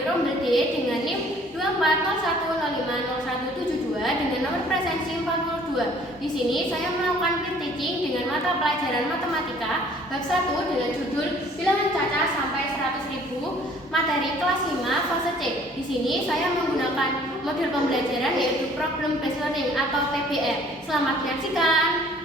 dari rombel D dengan NIM 2401050172 dengan nomor presensi 42. Di sini saya melakukan peer teaching dengan mata pelajaran matematika bab 1 dengan judul bilangan cacah sampai 100.000, materi kelas 5 fase C. Di sini saya menggunakan model pembelajaran yaitu Problem Based Learning atau PBL. Selamat menyaksikan.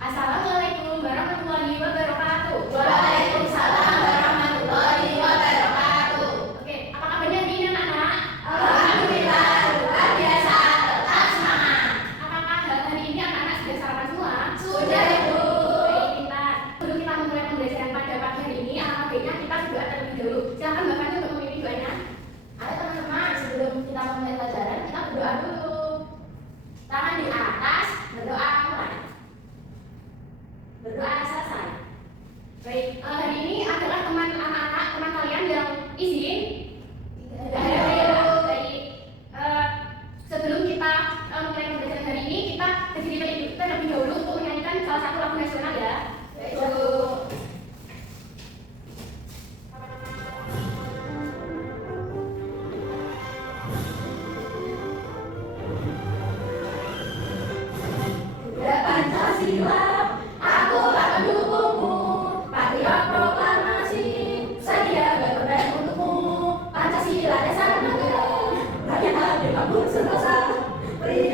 Assalamualaikum warahmatullahi wabarakatuh. Waalaikumsalam warahmatullahi wabarakatuh. Oke, apa kabarnya hari ini anak-anak? Alhamdulillah, luar biasa, tetap semangat. Apakah hari ini anak-anak sudah sarapan semua? Sudah, Ibu. Baik, pintar. Sebelum kita memulai pembelajaran pada pagi hari ini, alangkah baiknya kita berdoa terlebih dahulu. Silakan Mbak Fani untuk memimpin doanya. Ayo teman-teman, sebelum kita mulai pelajaran, kita berdoa dulu. Tangan di atas, berdoa mulai. Berdoa selesai. Baik, hari ini adalah teman anak-anak, teman kalian yang izin. Tidak ada. Baik, sebelum kita mulai pembelajaran hari ini, kita berdiri terlebih dahulu untuk menyanyikan salah satu lagu nasional ya. Yaitu Pancasila, akulah pendukungmu. Patriot proklamasi, sedia berkorban untukmu. Pancasila dasar negara, rakyat hadir kabur sentosa, beri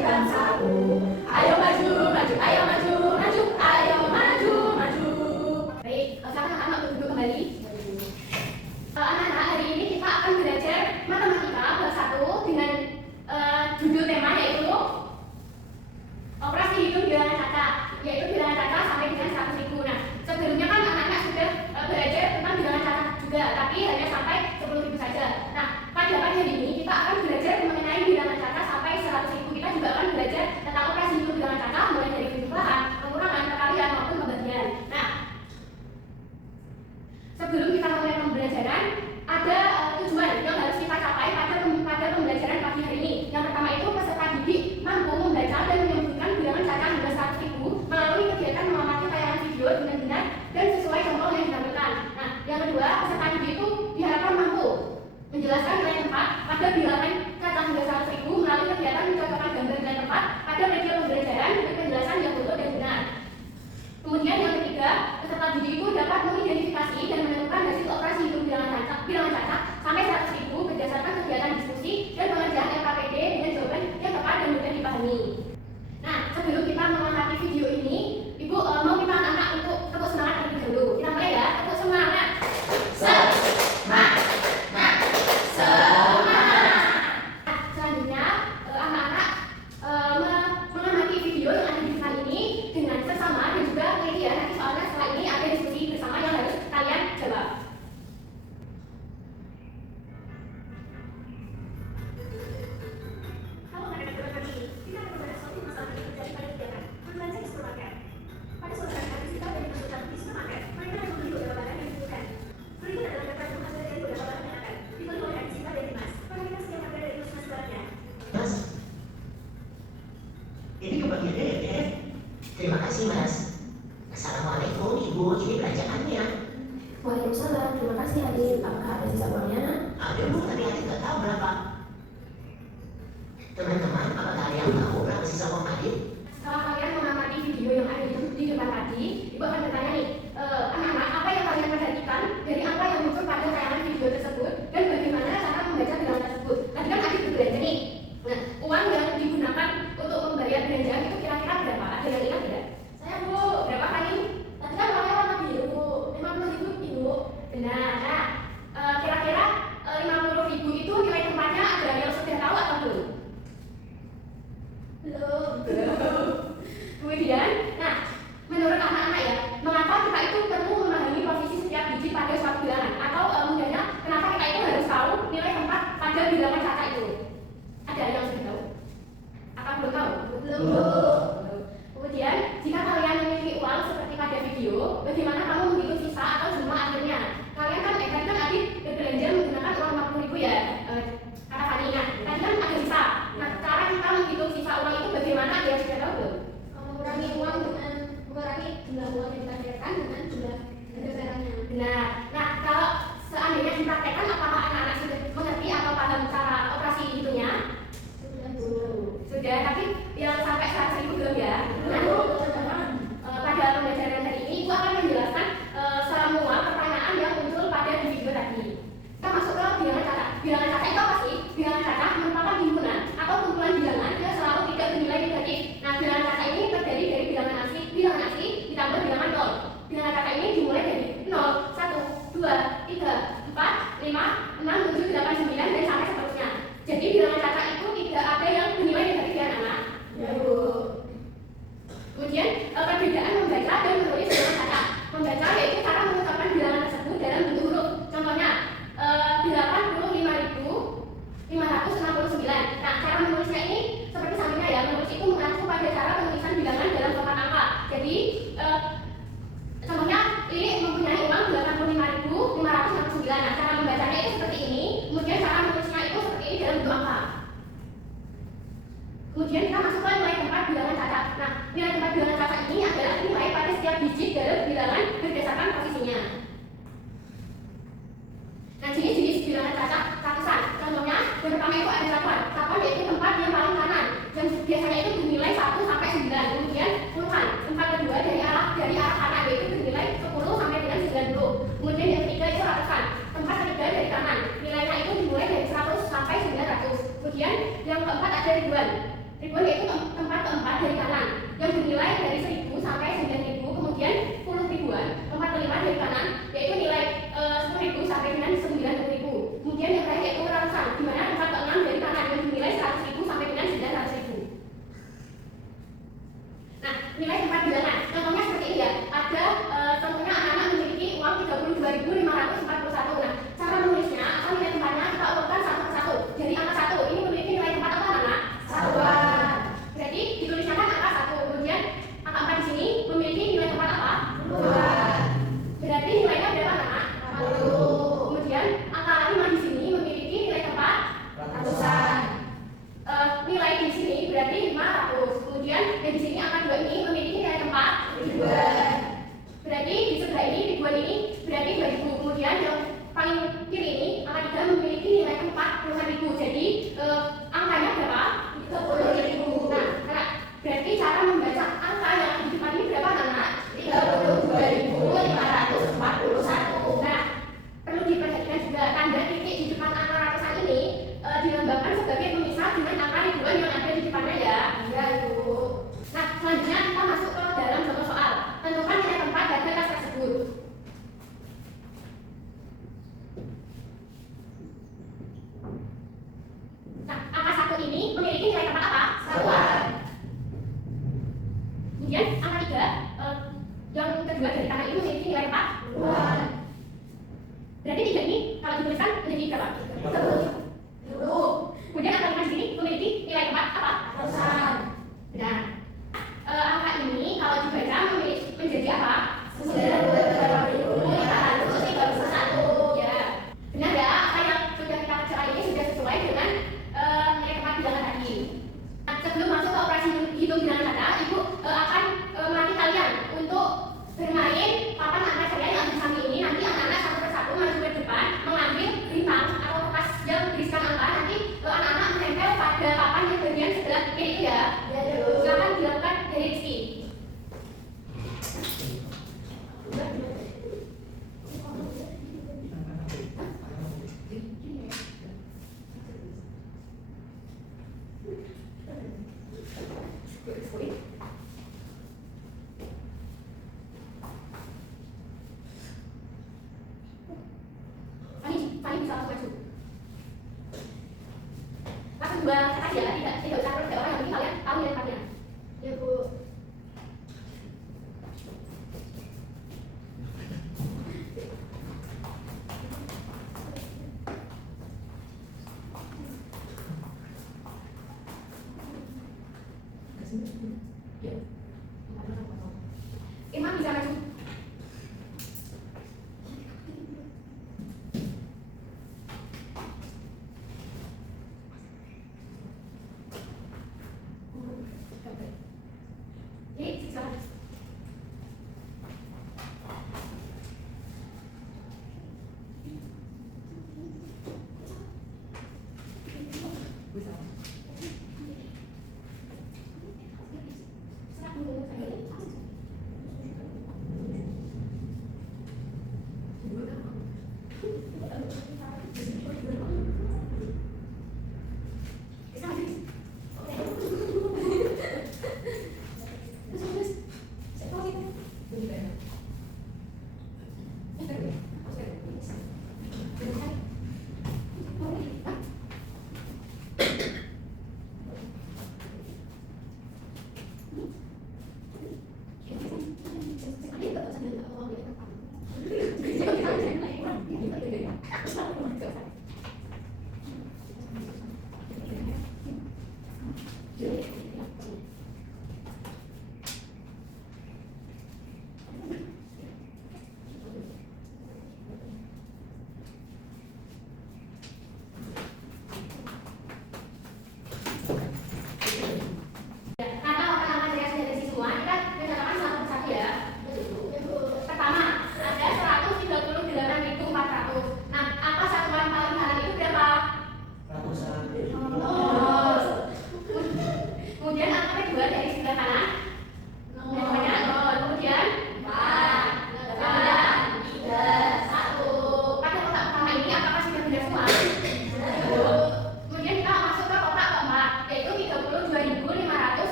bangsaku. Ayo maju, maju, ayo maju, maju, ayo maju, maju. Baik, sekarang anak-anak untuk duduk kembali. Anak-anak, hari ini kita akan belajar matematika kelas 1 dengan judul tema yaitu operasi hitung bilangan cacah, yaitu bilangan cacah sampai dengan 100.000. Nah, sebelumnya kan anak-anak sudah belajar tentang bilangan cacah juga, tapi hanya sampai 10.000 saja. Nah, pada pagi hari ini kita akan belajar mengenai bilangan cacah sampai 100.000. Kita juga akan belajar tentang operasi hitung bilangan cacah mulai dari penjumlahan, pengurangan, perkalian maupun pembagian. Nah, sebelum kita mulai pembelajaran, ada tujuan yang harus kita capai pada pembelajaran pagi hari ini. Yang pertama itu peserta didik mampu membaca dan menyebutkan bilangan cacah hingga 100.000 melalui kegiatan mengamati tayangan video dengan benar dan sesuai contoh yang ditampilkan. Nah, yang kedua, peserta didik itu diharapkan mampu menjelaskan nilai tempat pada bilangan cacah hingga 100.000 melalui kegiatan mencocokkan gambar nilai tempat pada media pembelajaran dengan penjelasan yang betul dan benar. Kemudian yang ketiga, peserta didik itu dapat mengidentifikasi dan menentukan hasil operasi hitung bilangan cacah sampai 100.000 berdasarkan kegiatan diskusi dan pengerjaan LKPD dengan jawaban yang tepat dan mudah dipahami. Nah, sebelum kita mengamati video ini, Ibu mau minta anak-anak untuk tepuk semangat terlebih dahulu. Kita mulai ya, tepuk semangat. Semangat, semangat. Selanjutnya, anak-anak mengamati video yang ada di depan ini dengan sesama dan juga teliti ya. Nanti soalnya setelah ini ada diskusi bersama yang harus kalian jawab. Halo anak-anak kami, kita akan membahas suatu masalah yang terjadi pada kegiatan berbelanja di supermarket. Pada suatu saat kita dari konsultan di supermarket, mereka akan membeli beberapa barang yang dibutuhkan. Berikut adalah daftar hasil dari beberapa barang yang akan dibeli oleh Anissa dan Dimas. Perhatikan setiap harga dari mas barangnya. Mas, ini kebagiannya ya, Dek? Terima kasih, Mas. Assalamualaikum, Ibu. Ini belanjaannya. Waalaikumsalam, terima kasih Adit. Apakah ada sisa uangnya? Ada, Bu, tapi Adit nggak tahu berapa. Teman-teman, apakah kalian tahu berapa sisa uang Adit? Setelah kalian mengamati video yang ada di depan tadi, Ibu akan bertanya nih, anak-anak, apa yang kalian perhatikan dari apa yang muncul pada tayangan video tersebut dan bagaimana cara membaca bilangan tersebut? Tadi kan Adit berbelanja nih. Nah, uang yang digunakan untuk membayar belanjaan itu kira-kira berapa? Ada yang ingat tidak? Saya Bu, berapa kali? Tadi kan uangnya warna biru, 50.000 Ibu. Benar. Nah, kira-kira 50.000 itu nilai tempatnya ada yang sudah tahu atau belum? Belum. Kemudian, nah, menurut anak-anak ya, mengapa kita itu perlu memahami posisi setiap biji pada suatu bilangan? Atau mudahnya, kenapa kita itu harus tahu nilai tempat pada bilangan cacah itu? Ada yang sudah tahu? Apa belum tahu? Belum. Kemudian, jika kalian memiliki uang seperti pada video, bagaimana kamu menghitung sisa atau jumlah akhirnya? Kalian kan, tadi kan Adit berbelanja menggunakan uang 50.000 ya, kata Fani. Nah, tadi kan ada sisa. Nah, cara kita menghitung sisa uang itu bagaimana? Ada yang sudah tahu belum? Mengurangi uang dengan mengurangi jumlah uang yang ditampilkan dengan jumlah harga barangnya. Benar. Nah, kalau seandainya dipraktekkan, apakah ini adalah nilai pada setiap digit dalam bilangan berdasarkan posisinya. Nah, jenis-jenis bilangan cacat ratusan. Contohnya, yang pertama itu ada satuan. Satuan yaitu tempat yang paling kanan, yang biasanya itu bernilai 1 sampai 9. Kemudian puluhan. Tempat kedua dari arah kanan yaitu bernilai 10 sampai dengan 90. Kemudian yang ketiga itu ratusan. Tempat ketiga dari kanan, nilainya itu dimulai dari 100 sampai 900. Kemudian yang keempat ada ribuan. Ribuan yaitu tempat keempat dari kanan, yang bernilai dari 1000 sampai 9000. Kemudian puluh ribuan. Tempat kelima dari kanan yaitu nilai 10.000 sampai dengan 90.000. Kemudian yang terakhir yaitu ratusan, di mana tempat keenam dari kanan yang bernilai 100.000 sampai dengan 900.000. Nah, nilai tempat bilangan, contohnya seperti ini ya. Ada contohnya anak-anak memiliki uang 32.541. Nah, cara menulisnya atau nilai tempatnya kita urutkan satu persatu. Dari angka 1 ini memiliki nilai tempat apa anak? Satuan. Berarti ditulisnya kan angka 1. Kemudian angka 4 di sini memiliki nilai tempat apa? Satuan. Berarti nilainya berapa anak? 40. Kemudian angka 5 di sini memiliki nilai tempat ratusan. Nilai di sini berarti 500. Kemudian yang di sini angka 2 ini memiliki nilai tempat ribuan. Berarti di sebelah ini ribuan ini berarti 2000. Kemudian yang paling kiri ini angka 3 memiliki nilai tempat puluhan ribu. Jadi angkanya berapa? 30.000. Nah, berarti cara membaca angka yang di depan ini berapa anak? 32.541. Nah, perlu diperhatikan juga tanda titik di depan angka ratusan ini dilambangkan sebagai pemisah dengan angka ribuan yang ada di depannya ya. Iya, Ibu. Nah, selanjutnya kita masuk ke dalam contoh soal. Tentukan nilai tempat pada tas tersebut. Nah, angka 1 ini memiliki nilai tempat apa? Satuan. Kemudian angka 3 yang kedua dari kanan ini memiliki nilai tempat ribuan. Berarti 3 ini kalau dituliskan menjadi berapa? 10. Kemudian angka 5 di sini memiliki nilai tempat apa? Ratusan. Benar. Angka ini kalau dibaca menjadi apa? 92.531. Ya. Benar ya? Apa yang sudah kita baca ini sudah sesuai dengan nilai tempat bilangan tadi. Nah, sebelum masuk ke operasi hitung bilangan kata, Ibu akan melatih kalian untuk bermain papan angka kalian yang di samping ini. Nanti anak-anak satu persatu maju ke depan mengambil bintang atau kertas yang berisikan angka. Nanti anak-anak menempel pada papan yang bagian sebelah kiri itu ya. Silakan dilakukan dari Rizky.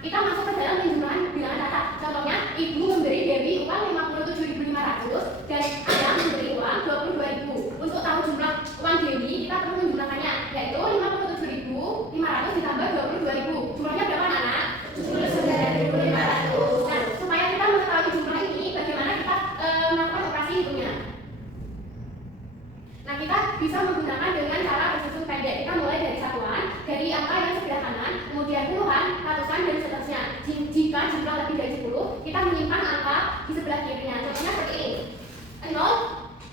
kita masuk ke dalam penjumlahan bilangan kata. Contohnya, Ibu memberi Dewi uang 57.500 dan Ayah memberi uang 22.000. Untuk tahu jumlah uang Dewi, kita perlu menjumlahkannya, yaitu 57.500 ditambah 22.000. Jumlahnya berapa, anak? 79.500. Nah, supaya kita mengetahui jumlah ini, bagaimana kita melakukan operasi hitungnya? Nah, kita bisa menggunakan dengan cara bersusun pendek. Kita mulai dari satuan, dari angka yang sebelah kanan, kemudian puluhan, ratusan, dan seterusnya. Jika jumlah lebih dari 10, kita menyimpan angka di sebelah kirinya. Contohnya seperti ini. 0,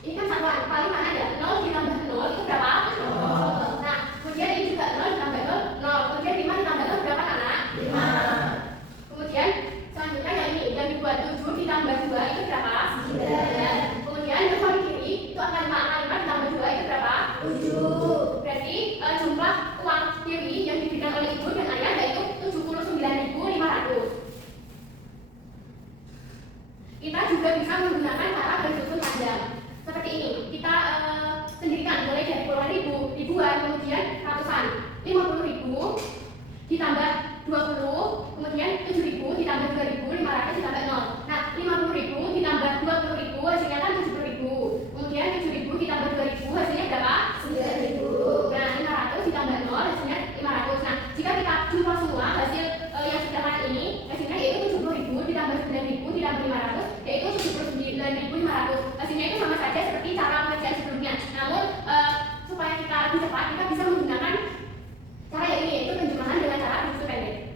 ini kan satuan, paling mana ada? 0 ditambah 0 itu berapa? 0. Nah, kemudian ini juga 0 ditambah 0, kemudian 5 ditambah 0 berapa, anak? 5. Kemudian selanjutnya yang ini, yang dibuat 7 ditambah 2 itu berapa? 9. Kemudian yang paling kiri itu akan 5 ditambah 2 itu berapa? 7. Berarti jumlah uang Dewi yang diberikan oleh ibu dan ayah yaitu 79.500. Kita juga bisa menggunakan cara bersusun panjang seperti ini. Kita sendirikan mulai dari puluhan ribu, ribuan, kemudian ratusan. 50.000 ditambah 20, kemudian 7.000 ditambah 2.500 ditambah 0. Nah, 50.000 ditambah 20.000 hasilnya kan 70.000. Kemudian 7.000 ditambah 2.000 hasilnya berapa? 9.000. Nah, 500 ditambah 0 hasilnya 500. Nah, jika kita jumlah semua hasil yang sudah kanan ini, hasilnya yaitu 70.000 ditambah 9.000 ditambah 500 yaitu 79.500. Hasilnya itu sama saja seperti cara pengerjaan sebelumnya. Namun supaya kita lebih cepat, kita bisa menggunakan cara yang ini, yaitu penjumlahan dengan cara bersusun pendek.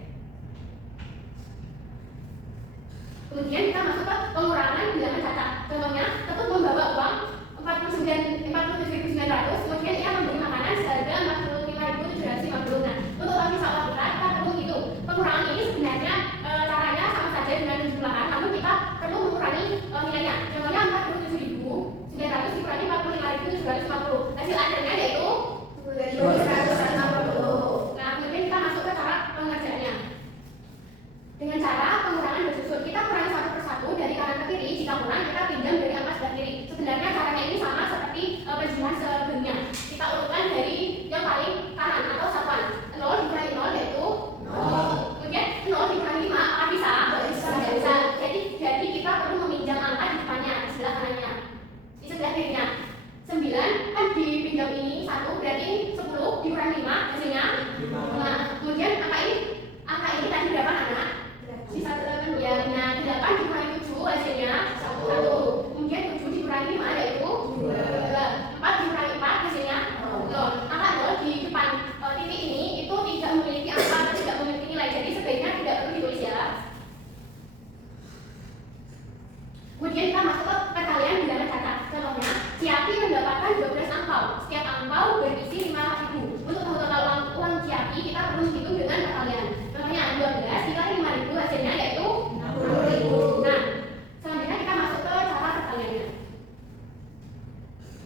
Kemudian kita masuk ke pengurangan bilangan kata. Contohnya, Ketut membawa uang 47.900, kemudian ia membeli makanan seharga 45.750. Nah, untuk bagi soal kita perlu menghitung. Pengurangan ini sebenarnya caranya sama saja dengan penjumlahan, namun kita perlu mengurangi nilainya. Contohnya 47.900 dikurangi 45.750. Hasil akhirnya yaitu 2.150. Nah, kemudian kita masuk ke cara pengerjaannya. Dengan cara pengurangan bersusun, kita kurangi satu persatu dari kanan ke kiri. Jika kurang, kita pinjam dari angka sebelah kiri. Sebenarnya caranya ini sama seperti penjumlahan sebelumnya. Kita urutkan dari yang paling kanan atau satuan. 0 dikurangi 0 yaitu 0. Kemudian 0 dikurangi 5, apakah bisa? Tidak bisa. Jadi kita perlu meminjam angka di depannya, di sebelah kanannya, di sebelah kirinya. 9 kan dipinjam ini 1, berarti 10 dikurangi 5 hasilnya 5. Kemudian angka ini tadi berapa, anak? Sisa 8 ya. Nah, 8 dikurangi 7 hasilnya 1. Kemudian 7 dikurangi 5 yaitu 2. 4 dikurangi 4 hasilnya 0. Angka 0 di depan titik ini itu tidak memiliki angka atau tidak memiliki nilai. Jadi sebaiknya tidak perlu ditulis ya. Kemudian kita masuk ke perkalian bilangan kata. Contohnya, Ciati mendapatkan 12 angpau. Setiap angpau berisi 5.000. Untuk tahu total uang Ciati, kita perlu menghitung dengan perkalian. Contohnya 12 dikali 5.000 hasilnya yaitu 60.000. Nah, selanjutnya kita masuk ke cara perkaliannya,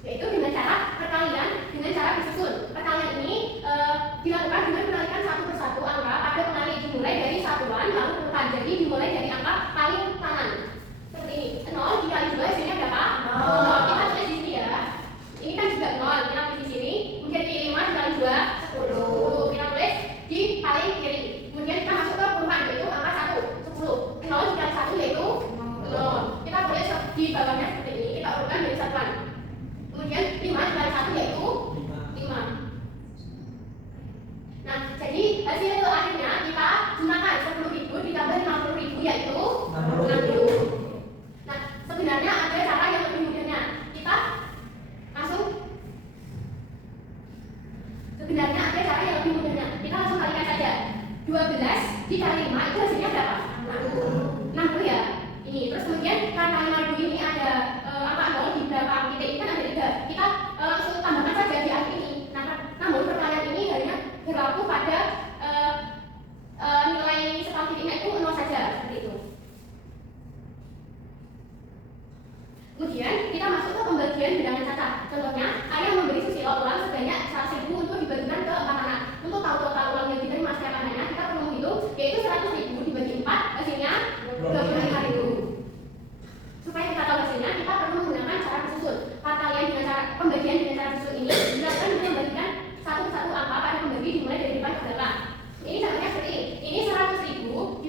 yaitu dengan cara perkalian dengan cara disusun. Perkalian ini dilakukan dengan mengalihkan satu persatu angka pada pengali dimulai dari satuan lalu puluhan. Jadi dimulai dari angka paling kanan. Seperti ini. 0 dikali 2 hasilnya berapa? 0. Kita tulis di sini ya. Ini kan juga 0. Kita tulis di sini. Kemudian 5 dikali 2 10. Kita tulis di paling kiri. Kemudian kita masuk ke puluhan yaitu angka 1 10. 0 dikali 1 yaitu 0. Kita tulis di bawahnya seperti ini. Kita urutkan dari satuan. Kemudian 5 dikali 1 yaitu 5. Nah, jadi hasil akhirnya kita jumlahkan 10.000 ditambah 50.000 yaitu 60. Nah, sebenarnya ada cara yang lebih mudahnya. Kita langsung kalikan saja. 12 dikali 5 itu hasilnya berapa? 60 ya. Ini terus kemudian karena 50 ini ada angka 0 di belakang titik ini kan ada 3. Kita langsung tambahkan saja di akhir ini. Namun perkalian ini hanya berlaku pada nilai setelah titiknya itu 0 saja, seperti itu. Kemudian kita masuk ke pembagian bilangan kata. Contohnya, ayah memberi Susilo uang sebanyak 100.000 untuk dibagikan ke 4 anak. Untuk tahu total uang yang diterima setiap anaknya, kita perlu menghitung, yaitu 100.000 dibagi 4, hasilnya 25.000. Supaya kita tahu hasilnya, kita perlu menggunakan cara bersusun. Perkalian dengan cara pembagian dengan cara bersusun ini dilakukan dengan membagikan satu persatu angka pada pembagi dimulai dari depan ke belakang. Ini contohnya seperti ini. Ini 100.000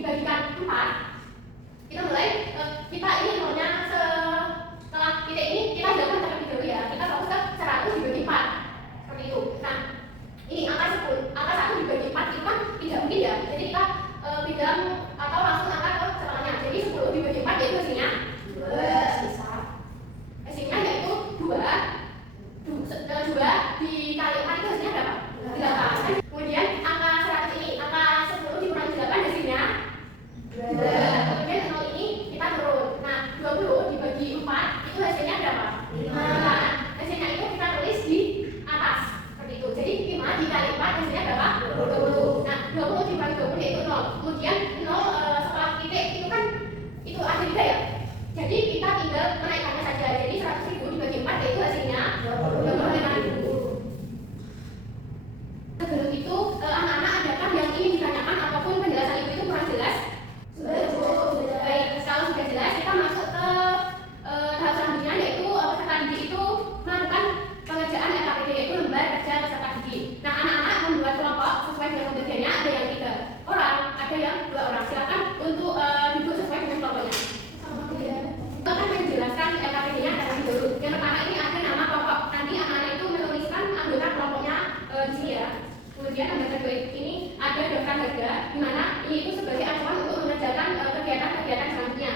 saja, di mana ini itu sebagai acuan untuk mengerjakan kegiatan-kegiatan selanjutnya.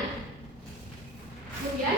Kemudian